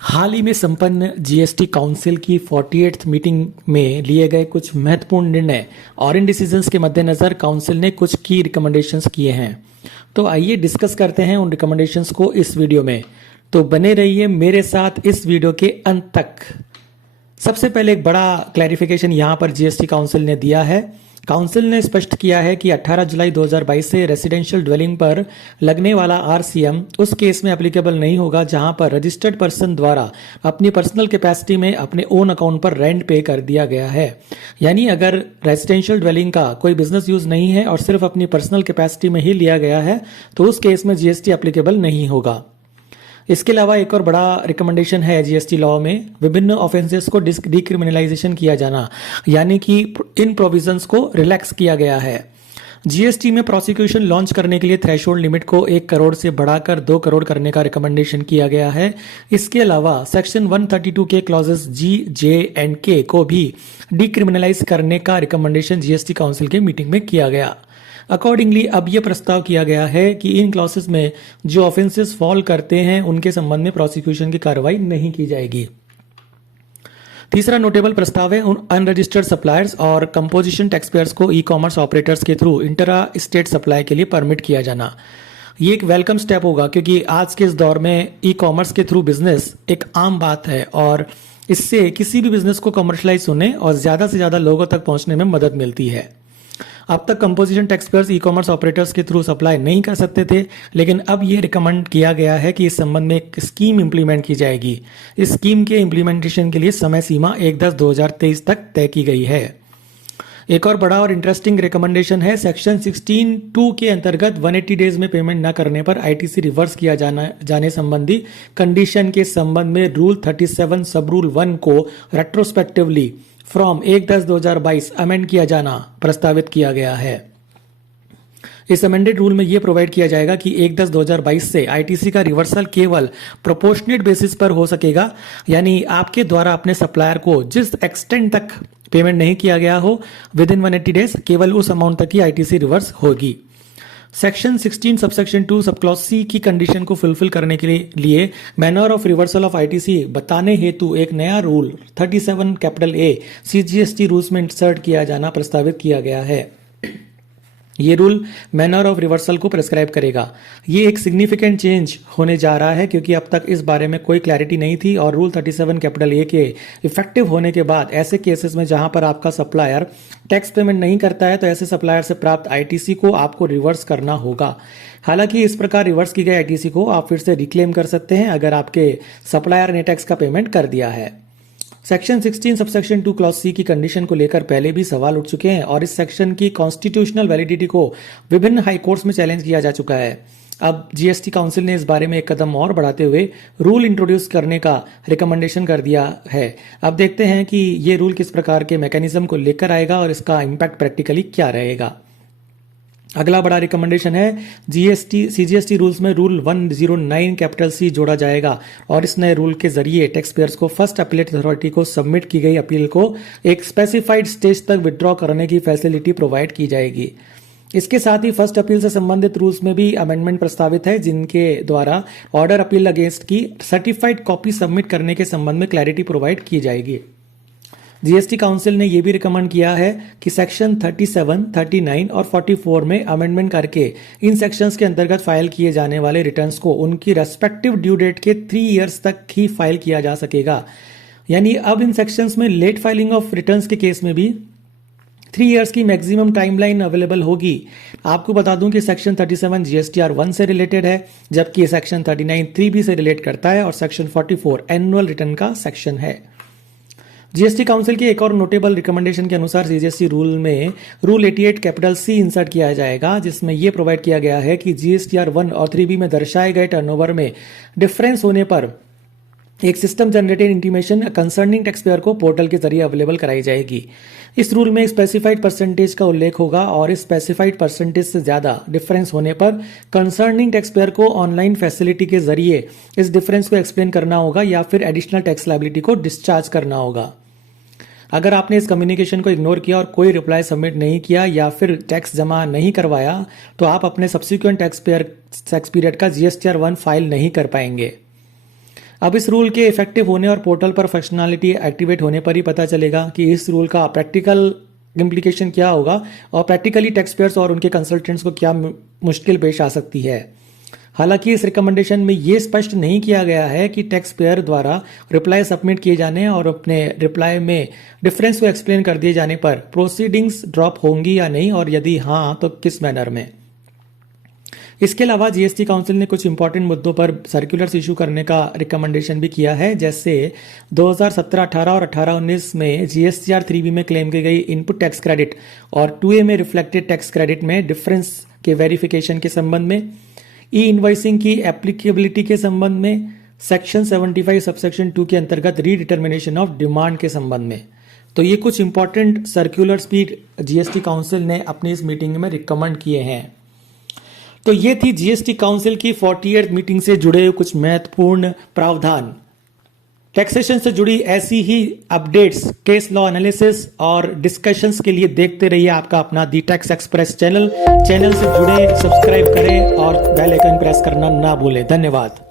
हाल ही में संपन्न GST council की 48th मीटिंग में लिए गए कुछ महत्वपूर्ण निर्णय और इन डिसीजंस के मद्देनजर काउंसिल ने कुछ की रिकमेंडेशंस किए हैं। तो आइए डिस्कस करते हैं उन रिकमेंडेशंस को इस वीडियो में। तो बने रहिए मेरे साथ इस वीडियो के अंत तक। सबसे पहले एक बड़ा क्लैरिफिकेशन यहाँ पर जीएसटी काउंसिल ने दिया है। काउंसिल ने स्पष्ट किया है कि 18 जुलाई 2022 से रेसिडेंशियल ड्वेलिंग पर लगने वाला आरसीएम उस केस में एप्लीकेबल नहीं होगा जहां पर रजिस्टर्ड पर्सन द्वारा अपनी पर्सनल कैपेसिटी में अपने ओन अकाउंट पर रेंट पे कर दिया गया है। यानी अगर रेसिडेंशियल ड्वेलिंग का कोई बिजनेस यूज नहीं है और सिर्फ अपनी पर्सनल कैपेसिटी में ही लिया गया है तो उस केस में जीएसटी एप्लीकेबल नहीं होगा। इसके अलावा एक और बड़ा रिकमेंडेशन है जीएसटी लॉ में विभिन्न ऑफेंसेस को डिक्रिमिनलाइजेशन किया जाना, यानी कि इन प्रोविजंस को रिलैक्स किया गया है। जीएसटी में प्रोसिक्यूशन लॉन्च करने के लिए थ्रेशोल्ड लिमिट को 1 करोड़ से बढ़ाकर 2 करोड़ करने का रिकमेंडेशन किया गया है। इसके अलावा सेक्शन 132 के क्लॉजेस जी, जे एंड के को भी डिक्रिमिनलाइज करने का रिकमेंडेशन जीएसटी काउंसिल के मीटिंग में किया गया। अकॉर्डिंगली अब यह प्रस्ताव किया गया है कि इन क्लॉसेस में जो ऑफेंसेस फॉल करते हैं उनके संबंध में प्रोसिक्यूशन की कार्रवाई नहीं की जाएगी। तीसरा नोटेबल प्रस्ताव है उन अनरजिस्टर्ड सप्लायर्स और कंपोजिशन टैक्सपेयर्स को ई कॉमर्स ऑपरेटर्स के थ्रू इंट्रा स्टेट सप्लाई के लिए परमिट किया जाना। ये एक वेलकम स्टेप होगा क्योंकि आज के इस दौर में ई कॉमर्स के थ्रू बिजनेस एक आम बात है और इससे किसी भी बिजनेस को कमर्शलाइज होने और ज्यादा से ज्यादा लोगों तक पहुंचने में मदद मिलती है। अब तक composition taxpayers e commerce operators के थ्रू सप्लाई नहीं कर सकते थे, लेकिन अब यह रिकमेंड किया गया है कि इस संबंध में एक स्कीम इंप्लीमेंट की जाएगी। इस स्कीम के इंप्लीमेंटेशन के लिए समय सीमा 1/10/2023 तक तय की गई है। एक और बड़ा और इंटरेस्टिंग रिकमेंडेशन है सेक्शन 16(2) के अंतर्गत 180 डेज में पेमेंट न करने पर आईटीसी रिवर्स किया जाने संबंधी कंडीशन के संबंध में रूल 37 सब रूल 1 को रेट्रोस्पेक्टिवली फ्रॉम 1/10/2022 अमेंड किया जाना प्रस्तावित किया गया है। इस अमेंडेड रूल में यह प्रोवाइड किया जाएगा कि 1/10/2022 से आईटीसी का रिवर्सल केवल प्रोपोर्शनेट बेसिस पर हो सकेगा, यानी आपके द्वारा अपने सप्लायर को जिस एक्सटेंट तक पेमेंट नहीं किया गया हो विद इन 180 डेज केवल उस अमाउंट तक ही आईटीसी रिवर्स होगी। Section 16 subsection 2 sub clause C की कंडीशन को फुलफिल करने के लिए manner of reversal of ITC बताने हेतु एक नया रूल 37 सीजीएसटी रूल्स में इंसर्ट किया जाना प्रस्तावित किया गया है। ये रूल मैनर ऑफ रिवर्सल को प्रेस्क्राइब करेगा। ये एक सिग्निफिकेंट चेंज होने जा रहा है क्योंकि अब तक इस बारे में कोई क्लैरिटी नहीं थी और रूल 37 के इफेक्टिव होने के बाद ऐसे केसेस में जहां पर आपका सप्लायर टैक्स पेमेंट नहीं करता है तो ऐसे सप्लायर से प्राप्त आईटीसी को आपको रिवर्स करना होगा। हालांकि इस प्रकार रिवर्स की गई आईटीसी को आप फिर से रिक्लेम कर सकते हैं अगर आपके सप्लायर ने टैक्स का पेमेंट कर दिया है। सेक्शन 16 सबसेक्शन 2 क्लॉज सी की कंडीशन को लेकर पहले भी सवाल उठ चुके हैं और इस सेक्शन की कॉन्स्टिट्यूशनल वैलिडिटी को विभिन्न हाई कोर्ट्स में चैलेंज किया जा चुका है। अब जीएसटी काउंसिल ने इस बारे में एक कदम और बढ़ाते हुए रूल इंट्रोड्यूस करने का रिकमेंडेशन कर दिया है। अब देखते हैं कि ये रूल किस प्रकार के मैकेनिज्म को लेकर आएगा और इसका इम्पैक्ट प्रैक्टिकली क्या रहेगा। अगला बड़ा रिकमेंडेशन है सीजीएसटी रूल्स में रूल 109 सी जोड़ा जाएगा और इस नए रूल के जरिए टैक्स पेयर्स को फर्स्ट अपीलेट अथॉरिटी को सबमिट की गई अपील को एक स्पेसिफाइड स्टेज तक विड्रॉ करने की फैसिलिटी प्रोवाइड की जाएगी। इसके साथ ही फर्स्ट अपील से संबंधित रूल्स में भी अमेंडमेंट प्रस्तावित है जिनके द्वारा ऑर्डर अपील अगेंस्ट की सर्टिफाइड कॉपी सबमिट करने के संबंध में क्लैरिटी प्रोवाइड की जाएगी। जीएसटी काउंसिल ने यह भी रिकमेंड किया है कि सेक्शन 37, 39 और 44 में अमेंडमेंट करके इन सेक्शंस के अंतर्गत फाइल किए जाने वाले रिटर्न्स को उनकी रेस्पेक्टिव ड्यू डेट के 3 इयर्स तक ही फाइल किया जा सकेगा। यानी अब इन सेक्शंस में लेट फाइलिंग ऑफ रिटर्न्स के केस में भी 3 इयर्स की मैक्सिमम टाइमलाइन अवेलेबल होगी। आपको बता दूं कि सेक्शन 37 जीएसटीआर 1 से रिलेटेड है जबकि सेक्शन 39 3B से रिलेट करता है और सेक्शन 44 एनुअल रिटर्न का सेक्शन है। जीएसटी काउंसिल के एक और नोटेबल रिकमेंडेशन के अनुसार सीजीएसटी रूल में रूल 88 सी इंसर्ट किया जाएगा जिसमें यह प्रोवाइड किया गया है कि जीएसटीआर 1 और 3B में दर्शाए गए टर्नओवर में डिफरेंस होने पर एक system generated intimation concerning taxpayer को पोर्टल के जरिए अवेलेबल कराई जाएगी। इस रूल में एक स्पेसिफाइड परसेंटेज का उल्लेख होगा और इस स्पेसिफाइड परसेंटेज से ज्यादा डिफरेंस होने पर कंसर्निंग टैक्सपेयर को ऑनलाइन फैसिलिटी के जरिए इस डिफरेंस को एक्सप्लेन करना होगा या फिर एडिशनल टैक्स लायबिलिटी को डिस्चार्ज करना होगा। अगर आपने इस कम्युनिकेशन को इग्नोर किया और कोई रिप्लाई सबमिट नहीं किया या फिर टैक्स जमा नहीं करवाया तो आप अपने सब्सिक्वेंट टैक्स पीरियड का जीएसटीआर 1 फाइल नहीं कर पाएंगे। अब इस रूल के इफेक्टिव होने और पोर्टल पर फंक्शनैलिटी एक्टिवेट होने पर ही पता चलेगा कि इस रूल का प्रैक्टिकल इम्प्लीकेशन क्या होगा और प्रैक्टिकली टैक्स पेयर्स और उनके कंसल्टेंट्स को क्या मुश्किल पेश आ सकती है। हालांकि इस रिकमेंडेशन में ये स्पष्ट नहीं किया गया है कि टैक्स पेयर द्वारा रिप्लाई सबमिट किए जाने और अपने रिप्लाई में डिफरेंस को एक्सप्लेन कर दिए जाने पर प्रोसीडिंग्स ड्रॉप होंगी या नहीं, और यदि हाँ तो किस मैनर में। इसके अलावा जीएसटी काउंसिल ने कुछ इंपॉर्टेंट मुद्दों पर सर्कुलर्स इशू करने का रिकमेंडेशन भी किया है, जैसे 2017-18 और 18-19 में जीएसटीआर 3B में क्लेम की गई इनपुट टैक्स क्रेडिट और 2A में रिफ्लेक्टेड टैक्स क्रेडिट में डिफरेंस के वेरिफिकेशन के संबंध में, ई इनवॉइसिंग की एप्लीकेबिलिटी के संबंध में, सेक्शन 75 सबसेक्शन 2 के अंतर्गत रीडिटर्मिनेशन ऑफ डिमांड के संबंध में। तो ये कुछ इंपॉर्टेंट सर्कुलर्स भी जीएसटी काउंसिल ने अपनी इस मीटिंग में रिकमेंड किए हैं। तो ये थी जीएसटी काउंसिल की 48th मीटिंग से जुड़े कुछ महत्वपूर्ण प्रावधान। टैक्सेशन से जुड़ी ऐसी ही अपडेट्स, केस लॉ एनालिसिस और डिस्कशंस के लिए देखते रहिए आपका अपना दी टैक्स एक्सप्रेस चैनल से जुड़े, सब्सक्राइब करें और बेल आइकन प्रेस करना ना भूलें। धन्यवाद।